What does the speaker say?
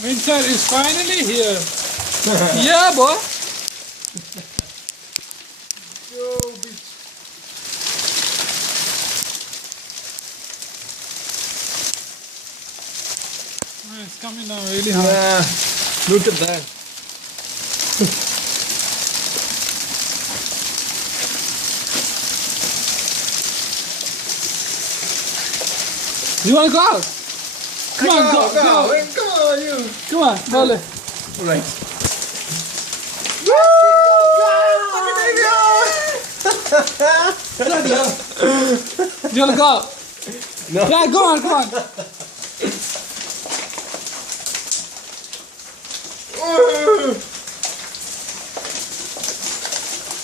Winter is finally here. Yeah, boy. Yo, bitch. Oh, it's coming down really hard. Yeah, look at that. You want to go out? Come on, go. Go, you. Come on, Dolly. Right. You want to go out? No. Yeah, go on, come on.